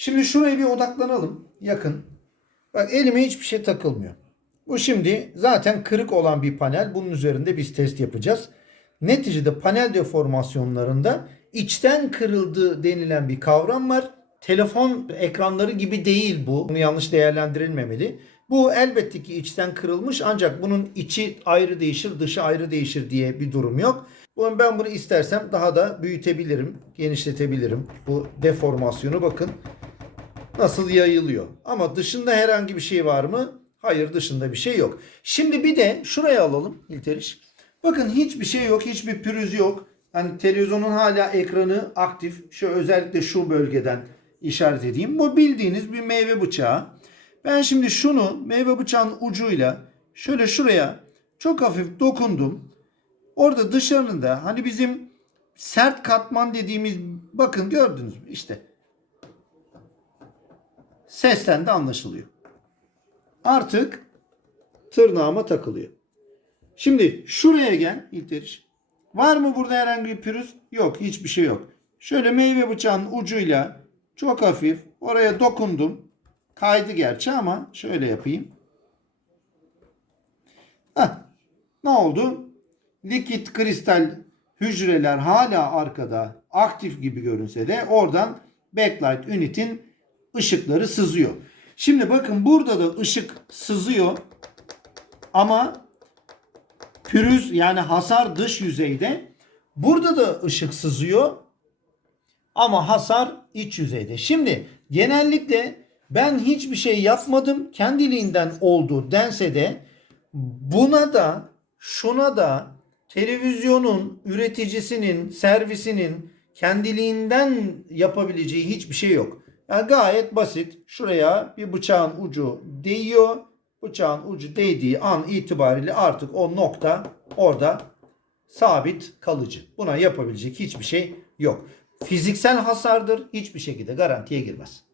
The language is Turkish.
Şimdi şuraya bir odaklanalım. Yakın. Bak elime hiçbir şey takılmıyor. Bu şimdi zaten kırık olan bir panel. Bunun üzerinde biz test yapacağız. Neticede panel deformasyonlarında içten kırıldı denilen bir kavram var. Telefon ekranları gibi değil bu. Bunu yanlış değerlendirilmemeli. Bu elbette ki içten kırılmış ancak bunun içi ayrı değişir, dışı ayrı değişir diye bir durum yok. Bunu ben bunu istersem daha da büyütebilirim, genişletebilirim. Bu deformasyonu bakın nasıl yayılıyor. Ama dışında herhangi bir şey var mı? Hayır dışında bir şey yok. Şimdi bir de şuraya alalım İlteriş. Bakın hiçbir şey yok, hiçbir pürüz yok. Hani televizyonun hala ekranı aktif. Şu özellikle şu bölgeden işaret edeyim. Bu bildiğiniz bir meyve bıçağı. Ben şimdi şunu meyve bıçağının ucuyla şöyle şuraya çok hafif dokundum. Orada dışarında hani bizim sert katman dediğimiz bakın gördünüz mü işte sesten de anlaşılıyor. Artık tırnağıma takılıyor. Şimdi şuraya gel İlteriş. Var mı burada herhangi bir pürüz? Yok hiçbir şey yok. Şöyle meyve bıçağının ucuyla çok hafif oraya dokundum. Kaydı gerçi ama şöyle yapayım. Heh. Ne oldu? Likit kristal hücreler hala arkada aktif gibi görünse de oradan backlight unitin ışıkları sızıyor. Şimdi bakın burada da ışık sızıyor ama pürüz yani hasar dış yüzeyde. Burada da ışık sızıyor ama hasar iç yüzeyde. Şimdi genellikle ben hiçbir şey yapmadım kendiliğinden oldu dense de buna da şuna da televizyonun üreticisinin servisinin kendiliğinden yapabileceği hiçbir şey yok. Yani gayet basit. Şuraya bir bıçağın ucu değiyor. Bıçağın ucu değdiği an itibariyle artık o nokta orada sabit kalıcı. Buna yapabilecek hiçbir şey yok. Fiziksel hasardır hiçbir şekilde garantiye girmez.